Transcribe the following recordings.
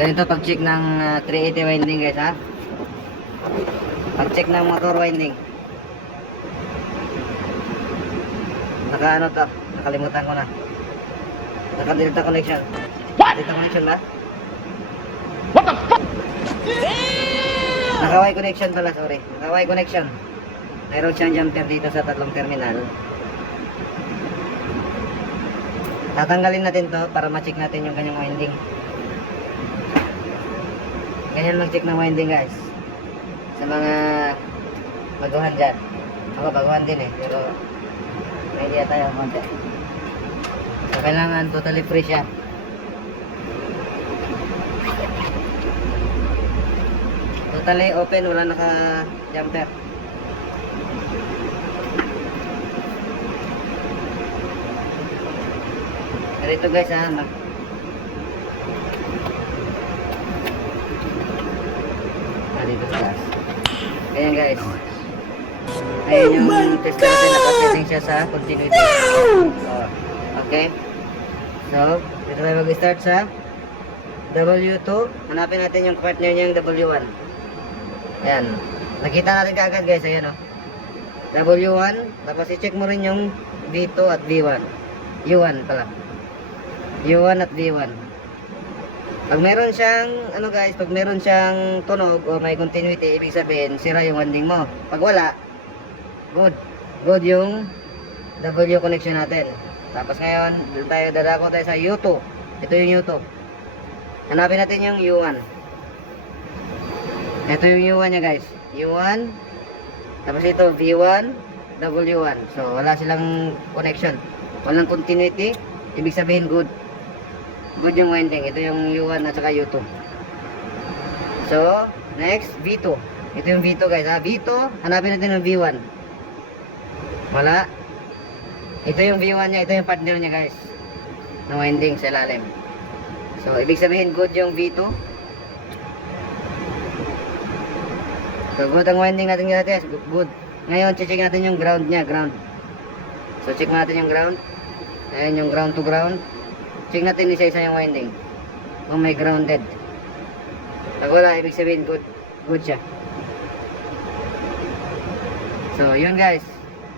Ganito pag-check ng 380 winding guys ha. Pag-check ng motor winding. Naka ano to? Nakalimutan ko na. Naka-delta connection. What? Delta connection ba? What the fuck? Naka-Y connection pala, sorry. Naka-Y connection. Mayroon siyang jumper dito sa tatlong terminal. Tatanggalin natin to para ma-check natin yung kanyang winding. Ganyan mag-check ng winding guys. Sa mga baguhan dyan. Ako baguhan din eh. Pero may idea tayo konti. So kailangan totally free siya. Totally open, wala naka-jumper. Ganito guys ha. Dito sa taas. Ayan guys. Ayan yung test natin. Nakasetting siya sa continuity. Okay. So, dito tayo mag-start sa W2. Hanapin natin yung partner niyang W1. Ayan. Nakita natin kaagad guys. Ayan o. W1. Tapos i-check mo rin yung V2 at V1. U1 pala. U1 at V1. Pag meron siyang, ano guys, pag meron siyang tunog o may continuity, ibig sabihin, sira yung winding mo. Pag wala, good. Good yung W connection natin. Tapos ngayon, dadako tayo sa U2. Ito yung U2. Hanapin natin yung U1. Ito yung U1 niya guys. U1. Tapos ito, V1, W1. So, wala silang connection. Walang continuity. Ibig sabihin, good. Good yung winding. Ito yung U1 at saka U2. So, next, V2. Ito yung V2 guys ha. V2, hanapin natin yung V1. Wala. Ito yung V1 niya. Ito yung partner niya guys. Na winding sa ilalim. So, ibig sabihin good yung V2. So, good ang winding natin guys. Good. Ngayon, check natin yung ground niya. Ground. So, check natin yung ground. Ayan yung ground to ground. Check natin isa-isa yung winding. Kung may grounded. Pag wala, ibig sabihin good. Good siya. So, yun guys.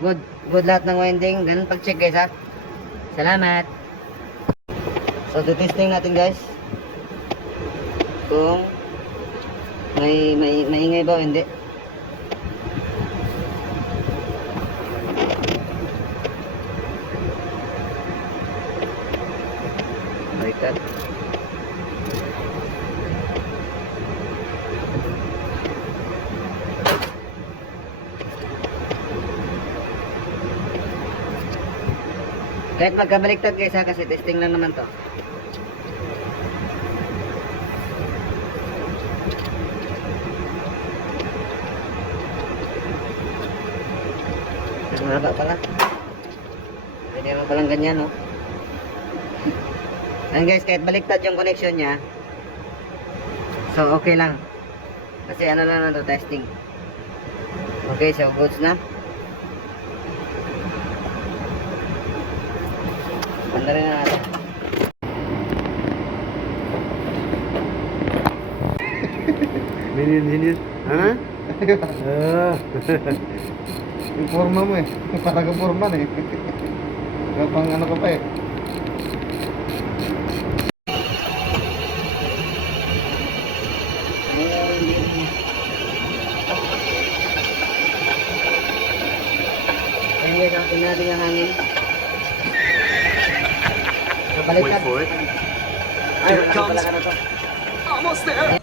Good. Good lahat ng winding. Ganun pag-check guys ha. Salamat. So, testing natin guys. Kung maingay ba o hindi. Baliktad. Kahit magkabaliktad guys ha, kasi testing lang naman to. Mahaba pala. Pwede naman palang ganyan no. Ayan guys, kahit baliktad yung connection niya, so okay lang. Kasi ano lang na to, testing. Okay, so goods na. Banda rin na natin. Engineer. Ha? Yung forma mo eh. Parang ka forma na eh. Kapang ano ka pa eh. Ayan guys, akin natin yung hangin. So baliktad. Wait for it. Ay, wala pala ka na to. Almost there.